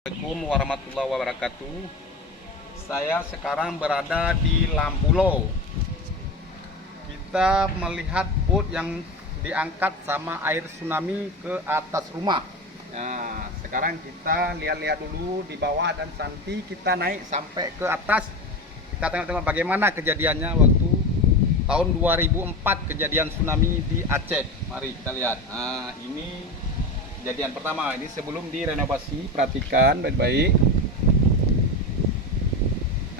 Assalamualaikum warahmatullahi wabarakatuh. Saya sekarang berada di Lampulo. Kita melihat boat yang diangkat sama air tsunami ke atas rumah. Nah, sekarang kita lihat-lihat dulu di bawah dan nanti kita naik sampai ke atas. Kita tengok-tengok bagaimana kejadiannya waktu tahun 2004 kejadian tsunami di Aceh. Mari kita lihat. Nah, ini kejadian pertama, ini sebelum direnovasi, perhatikan baik-baik.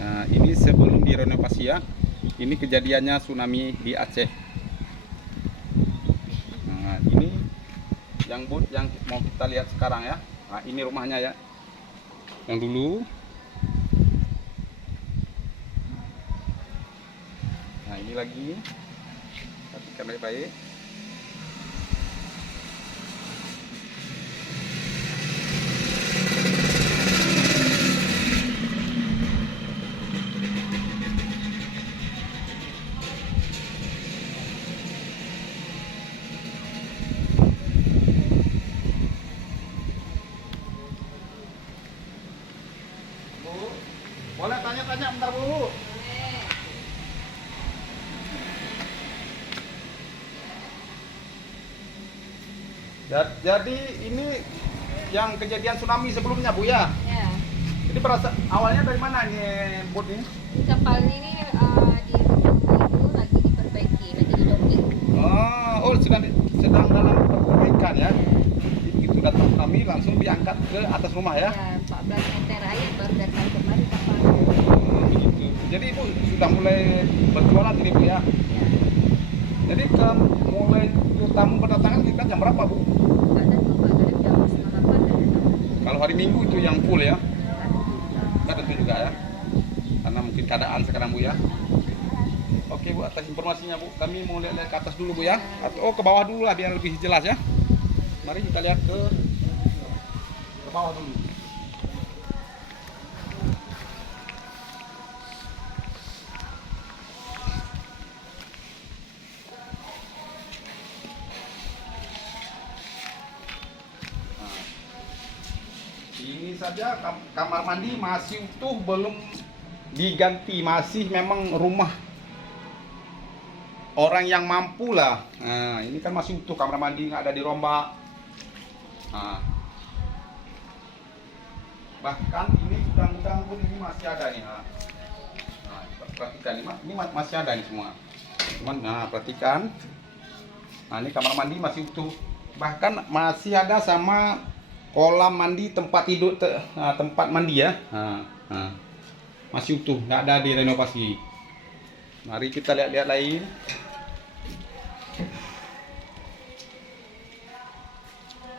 Nah, ini sebelum direnovasi ya. Ini kejadiannya tsunami di Aceh. Nah, ini yang boot yang mau kita lihat sekarang ya. Nah, ini rumahnya ya. Yang dulu. Nah, ini lagi. Perhatikan baik-baik. Boleh tanya-tanya bentar Bu. Jadi ini yang kejadian tsunami sebelumnya Bu ya? Ya. Jadi awalnya dari mana nih boat ini? Kapal ini di rumah itu lagi diperbaiki, lagi didocking. Oh, sedang dalam perbaikan ya. Begitu datang tsunami langsung diangkat ke atas rumah ya? Ya, 14 meter air baru datang kembali kapal. Begitu. Jadi Ibu sudah mulai berjualan ini Bu ya? Ya. Jadi mulai tamu berdatangan kita jam berapa Bu? Kadang jam 7:30 dari Kalau hari Minggu itu yang full ya? rumah. Nggak tentu juga ya? Karena mungkin keadaan sekarang Bu ya? Oke Bu, atas informasinya Bu, kami mau lihat ke atas dulu Bu ya? Atau ke bawah dulu lah biar lebih jelas ya. Mari kita lihat ke bawah dulu. Nah, ini saja kamar mandi masih utuh, belum diganti, masih memang rumah orang yang mampu lah. Nah, ini kan masih utuh, kamar mandi nggak ada dirombak. Nah, bahkan ini gudang-gudang pun ini masih ada nih. Nah, perhatikan ini masih ada nih semua. Cuman, nah perhatikan. Nah, ini kamar mandi masih utuh. Bahkan masih ada sama kolam mandi, tempat tidur, tempat mandi ya. Nah, masih utuh, nggak ada direnovasi. Mari kita lihat-lihat lain.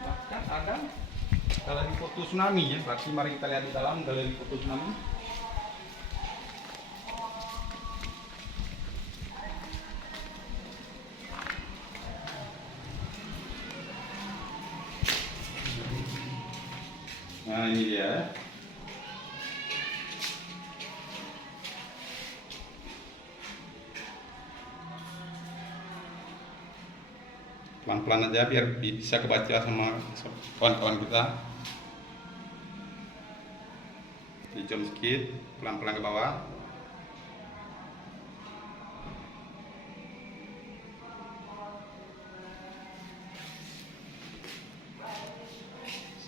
Bahkan ada galeri foto tsunami ya. Berarti mari kita lihat di dalam galeri foto tsunami. Nah, ini dia. Pelan-pelan aja biar bisa kebaca sama kawan-kawan kita. Di jump sedikit, pelan-pelan ke bawah.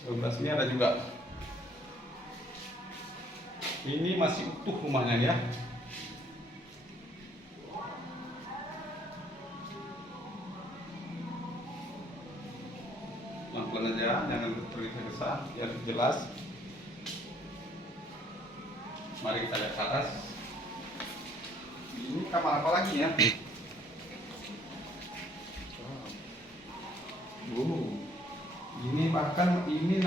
Sebelah sini ada juga. Ini masih utuh rumahnya ya. Pelan-pelan aja, jangan tergesa-gesa, biar jelas. Mari kita lihat ke atas. Ini kamar apa lagi ya? Ini bahkan ini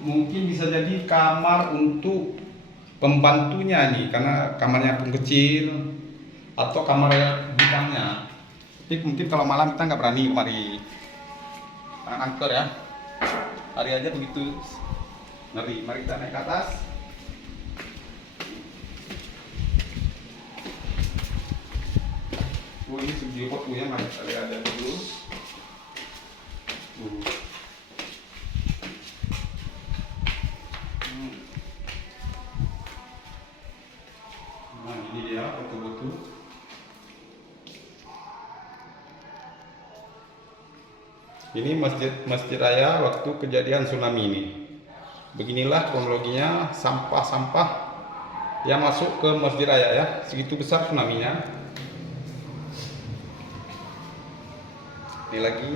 mungkin bisa jadi kamar untuk pembantunya nih, karena kamarnya pun kecil, atau kamar bidangnya. Tapi mungkin kalau malam kita nggak berani kemari. Tangan angker ya. Hari aja begitu ngeri. Mari kita naik ke atas. Ini segi foto yang ada dulu. Ini Masjid Raya waktu kejadian tsunami ini. Beginilah kronologinya sampah-sampah yang masuk ke Masjid Raya ya. Segitu besar tsunami-nya. Ini lagi.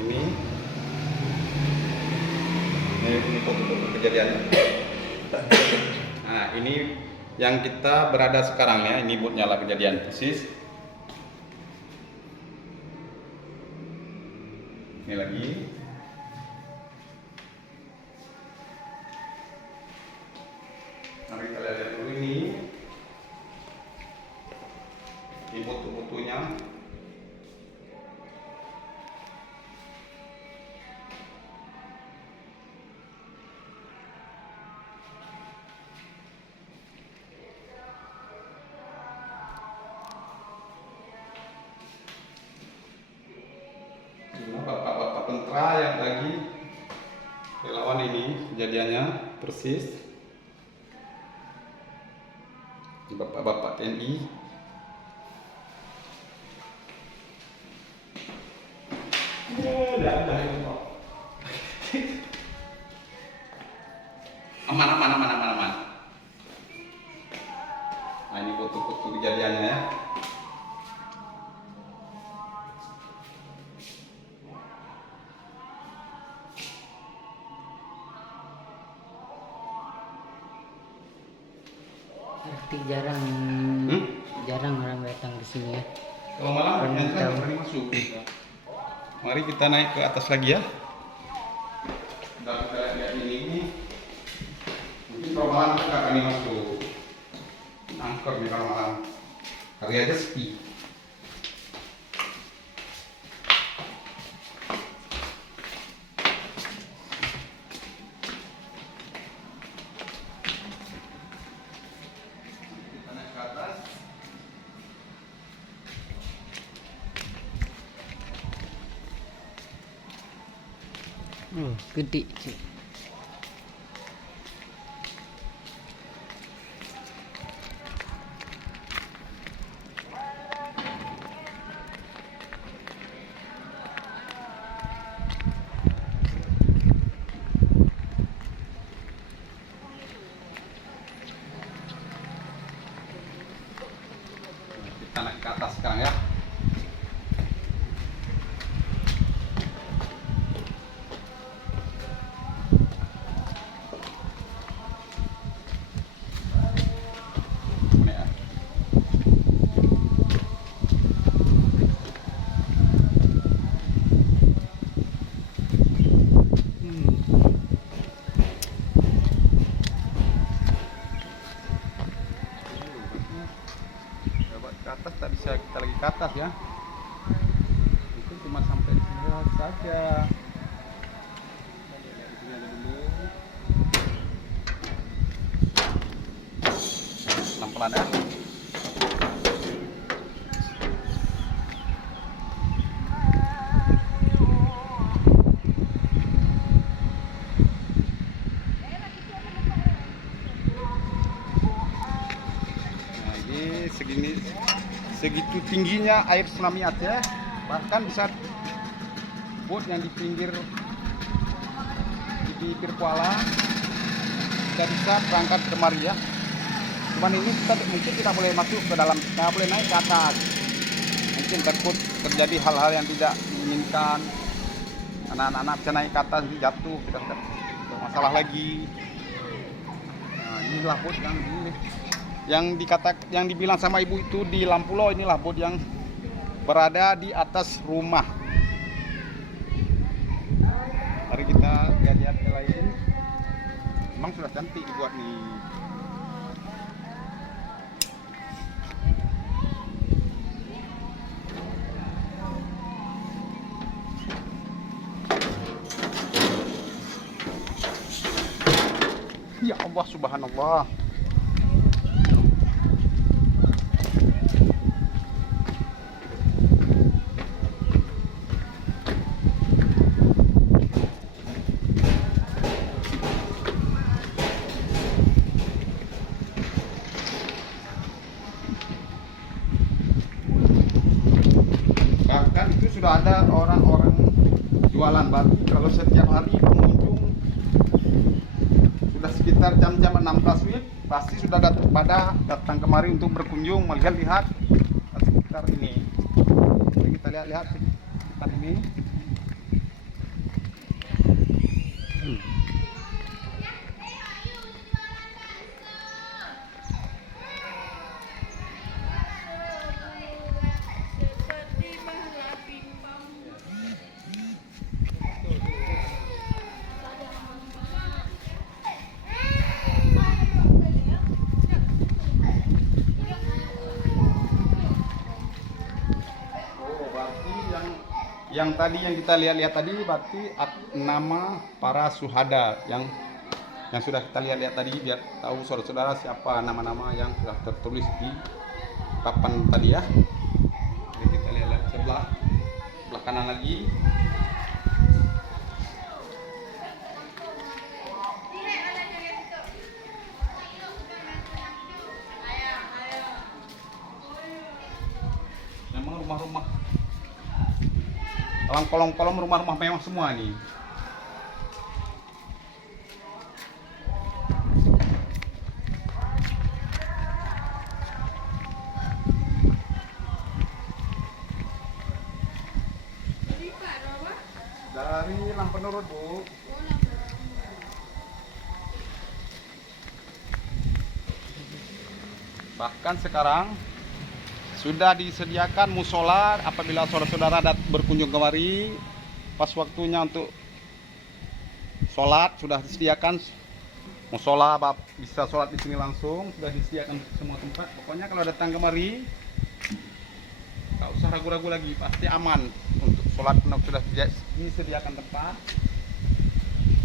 Ini foto-foto kejadiannya. Nah, ini yang kita berada sekarang ya. Ini booth nyala kejadian persis. Ini lagi. Mari kita lihat dulu ini. Ini foto-fotonya. Bapak-bapak tentara yang lagi relawan ini kejadiannya persis. Bapak-bapak TNI. Aman. Nah, ini foto-foto kejadiannya ya. Berarti jarang orang datang ke sini ya. Kalau malam Kurang tahu. berani masuk. Mari kita naik ke atas lagi ya. Kita lihat ini. Mungkin kalau malam kita akan masuk. Angker nih kalau malam. Hari aja sepi. Kita naik ke atas. Oh, gede cuy. Kita naik ke atas sekarang ya. Ini ya. Coba ke atas tak bisa kita lagi ke atas ya. Itu cuma sampai di sini saja. Ini ada dulu. Pelan-pelan ya. Nah, ini segitu tingginya air tsunami Aceh, bahkan bisa boat yang di pinggir Kuala tidak bisa berangkat kemari ya. Cuman ini kita mungkin tidak boleh masuk ke dalam, tidak boleh naik ke atas. Mungkin takut terjadi hal-hal yang tidak diinginkan. Anak-anak bisa naik ke atas jatuh, kita masalah lagi. Nah, inilah boat yang dibilang sama ibu itu di Lampulo, inilah boat yang berada di atas rumah. Mari kita lihat-lihat ke lain. Memang sudah cantik dibuat nih. Ya Allah, subhanallah. Bahkan itu sudah ada orang-orang jualan baru. Kalau setiap hari pengunjung sudah sekitar jam-jam 16 WIB pasti sudah datang kemari untuk berkunjung melihat-lihat sekitar ini. Jadi kita lihat-lihat sekitar ini. Yang tadi yang kita lihat-lihat tadi berarti nama para syuhada yang sudah kita lihat-lihat tadi, biar tahu saudara-saudara siapa nama-nama yang sudah tertulis di papan tadi ya. Jadi kita lihat sebelah kanan lagi. Memang rumah-rumah, kolong-kolong rumah-rumah mewah semua nih. Dari Lampenurut, Bu. Bahkan sekarang sudah disediakan musola apabila saudara-saudara berkunjung kemari, pas waktunya untuk sholat sudah disediakan musola, bisa sholat di sini langsung, sudah disediakan semua tempat. Pokoknya kalau datang kemari nggak usah ragu-ragu lagi, pasti aman untuk sholat, sudah disediakan tempat.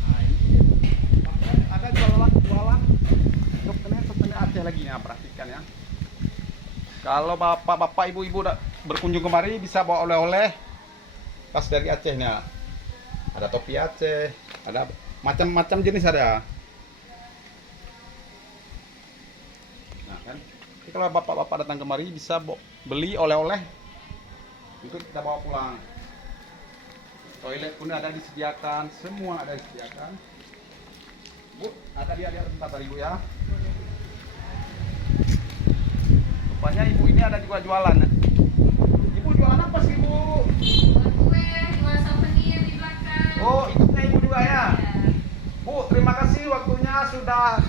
Nah, ini ada jualan souvenir Aceh lagi ya, perhatikan ya. Kalau bapak-bapak, ibu-ibu berkunjung kemari bisa bawa oleh-oleh khas dari Aceh nih. Ada topi Aceh, ada macam-macam jenis ada. Nah kan, jadi kalau bapak-bapak datang kemari bisa beli oleh-oleh untuk kita bawa pulang. Toilet pun ada disediakan, semua ada disediakan. Bu, ada lihat-lihat tempat tadi Bu ya. Rupanya ibu ini ada juga jualan. Ibu jualan apa sih Bu? Kue, jual souvenir di belakang. Oh, ikutnya ibu juga ya? Bu, terima kasih waktunya sudah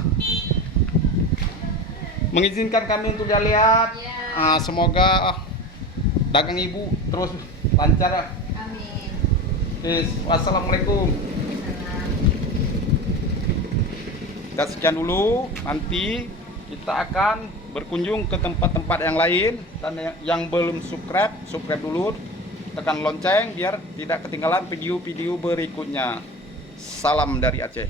mengizinkan kami untuk lihat. Ya. Semoga dagang ibu terus lancar ya. Amin. Yes. Wassalamualaikum. Kita sekian dulu, nanti kita akan berkunjung ke tempat-tempat yang lain, dan yang belum subscribe dulu, tekan lonceng biar tidak ketinggalan video-video berikutnya. Salam dari Aceh.